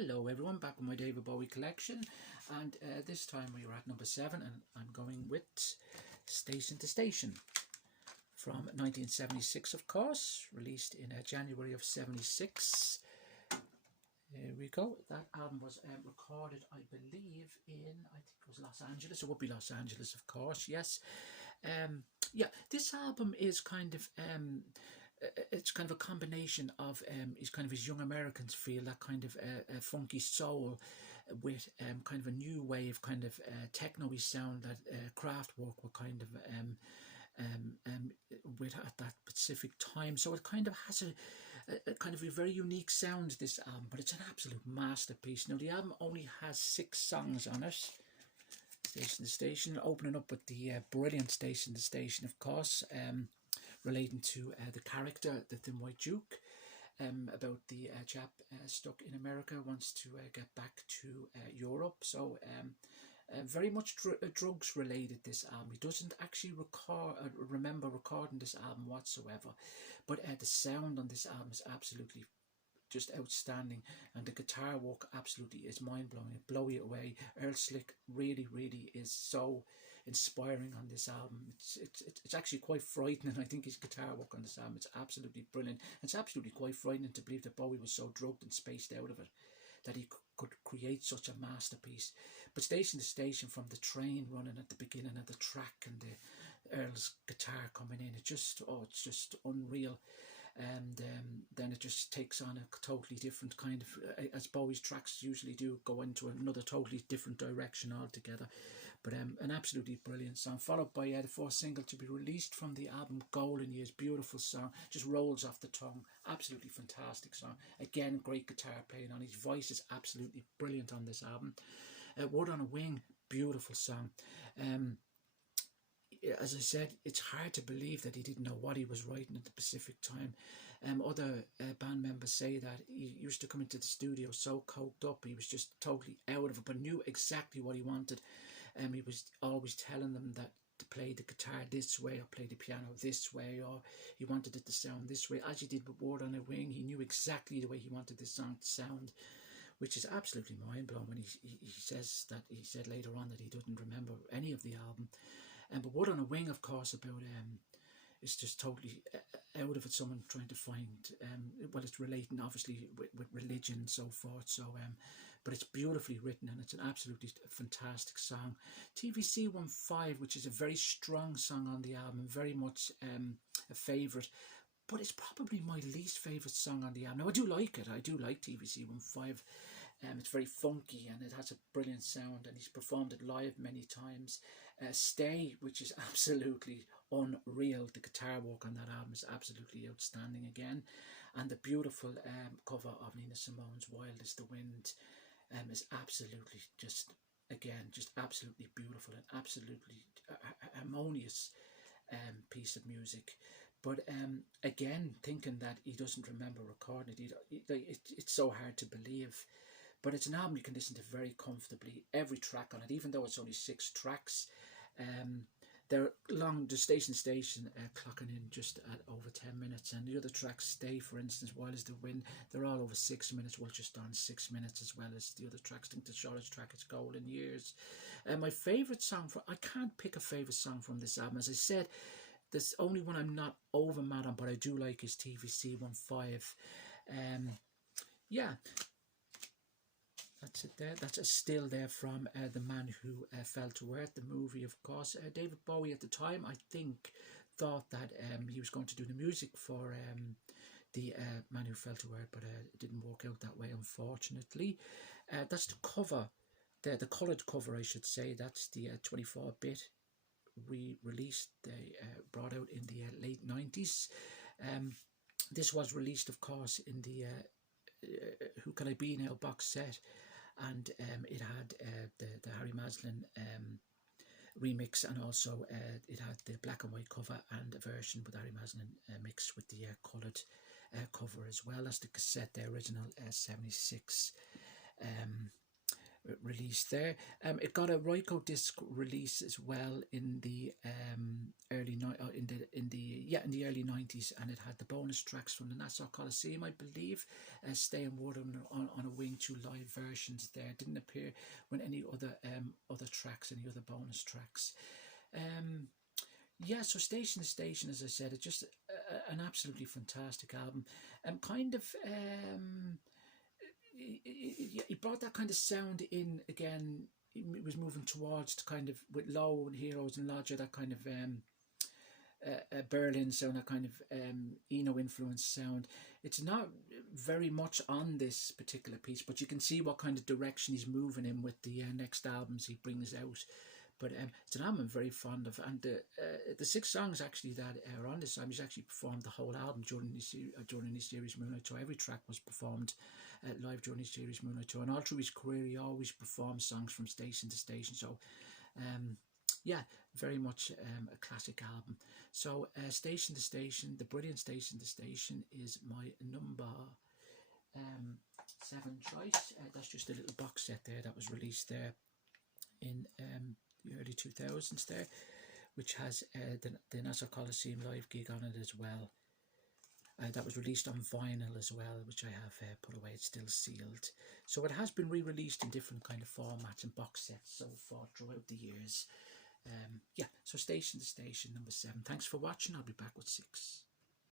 Hello everyone, back with my David Bowie collection, and this time we were at number 7 and I'm going with Station to Station from 1976, of course, released in January of 76. Here we go. That album was recorded, I believe, in, I think it was Los Angeles. It would be Los Angeles, of course, yes. Yeah, this album is kind of it's kind of a combination of his young Americans feel, that kind of funky soul with kind of a new wave kind of techno-y sound that Kraftwerk were kind of with at that specific time. So it kind of has a kind of a very unique sound, this album, but it's an absolute masterpiece. Now the album only has 6 songs on it. Station to Station, opening up with the brilliant Station to Station, of course, relating to the character, the Thin White Duke, about the chap stuck in America, wants to get back to Europe. So very much drugs related, this album. He doesn't actually remember recording this album whatsoever, but the sound on this album is absolutely just outstanding, and the guitar work absolutely is mind-blowing. It blows you away. Earl Slick really is so inspiring on this album. It's actually quite frightening. I think his guitar work on this album is absolutely brilliant. It's absolutely quite frightening to believe that Bowie was so drugged and spaced out of it that he could create such a masterpiece. But Station to Station, from the train running at the beginning of the track and the Earl's guitar coming in, it's just unreal. And then it just takes on a totally different kind of, as Bowie's tracks usually do, go into another totally different direction altogether. But an absolutely brilliant song, followed by the first single to be released from the album, Golden Years. Beautiful song, just rolls off the tongue. Absolutely fantastic song. Again, great guitar playing on. His voice is absolutely brilliant on this album. Word on a Wing, beautiful song. As I said, it's hard to believe that he didn't know what he was writing at the specific time. Other band members say that he used to come into the studio so coked up, he was just totally out of it, but knew exactly what he wanted. He was always telling them that to play the guitar this way or play the piano this way, or he wanted it to sound this way. As he did with Word on a Wing, he knew exactly the way he wanted this song to sound, which is absolutely mind-blowing when he said later on that he didn't remember any of the album. But Word on a Wing, of course, about it's just totally out of it. Someone trying to find well, it's relating obviously with religion and so forth. So but it's beautifully written and it's an absolutely fantastic song. TVC 15, which is a very strong song on the album, very much a favourite, but it's probably my least favourite song on the album. Now I do like it. I do like TVC 15. It's very funky and it has a brilliant sound, and he's performed it live many times. Stay, which is absolutely unreal. The guitar work on that album is absolutely outstanding again, and the beautiful cover of Nina Simone's Wild is the Wind is absolutely just absolutely beautiful and absolutely harmonious piece of music. But again, thinking that he doesn't remember recording it, it's so hard to believe. But it's an album you can listen to very comfortably. Every track on it, even though it's only 6 tracks, they're long. The Station clocking in just at over 10 minutes, and the other tracks, Stay, for instance, Wild is the Wind, they're all over 6 minutes. Well, just on 6 minutes, as well as the other tracks. I think the shortest track is Golden Years. My favourite song I can't pick a favourite song from this album. As I said, there's only one I'm not over mad on, but I do like, is TVC 15. Yeah. That's it there. That's a still there from The Man Who Fell to Earth, the movie, of course. David Bowie at the time, I think, thought that he was going to do the music for the Man Who Fell to Earth, but it didn't work out that way, unfortunately. That's the cover, the coloured cover, I should say. That's the 24-bit re-released. They brought out in the late 90s. This was released, of course, in the Who Can I Be Now box set, and it had the Harry Maslin remix, and also it had the black and white cover and a version with Harry Maslin mixed with the coloured cover as well. That's the cassette, the original 76 released there. It got a Ryko disc release as well in the in the early 90s, and it had the bonus tracks from the Nassau Coliseum, I believe, Stay and Water on a Wing, 2 live versions there. It didn't appear when any other tracks, any other bonus tracks. Yeah, so Station to Station, as I said, it's just an absolutely fantastic album. Kind of he brought that kind of sound in again. He was moving towards the kind of, with Low and Heroes and Lodger, that kind of Berlin sound, that kind of Eno influence sound. It's not very much on this particular piece, but you can see what kind of direction he's moving in with the next albums he brings out. But it's an album I'm very fond of, and the 6 songs actually that are on this album, he's actually performed the whole album during the series Moonlight Tour. Every track was performed live during the series Moonlight Tour, and all through his career he always performed songs from station to station. So yeah, very much a classic album. So Station to Station, the brilliant Station to Station, is my number 7 choice. That's just a little box set there that was released there in the early 2000s there, which has the Nassau Coliseum live gig on it as well. That was released on vinyl as well, which I have put away. It's still sealed. So it has been re-released in different kind of formats and box sets so far throughout the years. Yeah, so Station to Station, number 7. Thanks for watching. I'll be back with 6.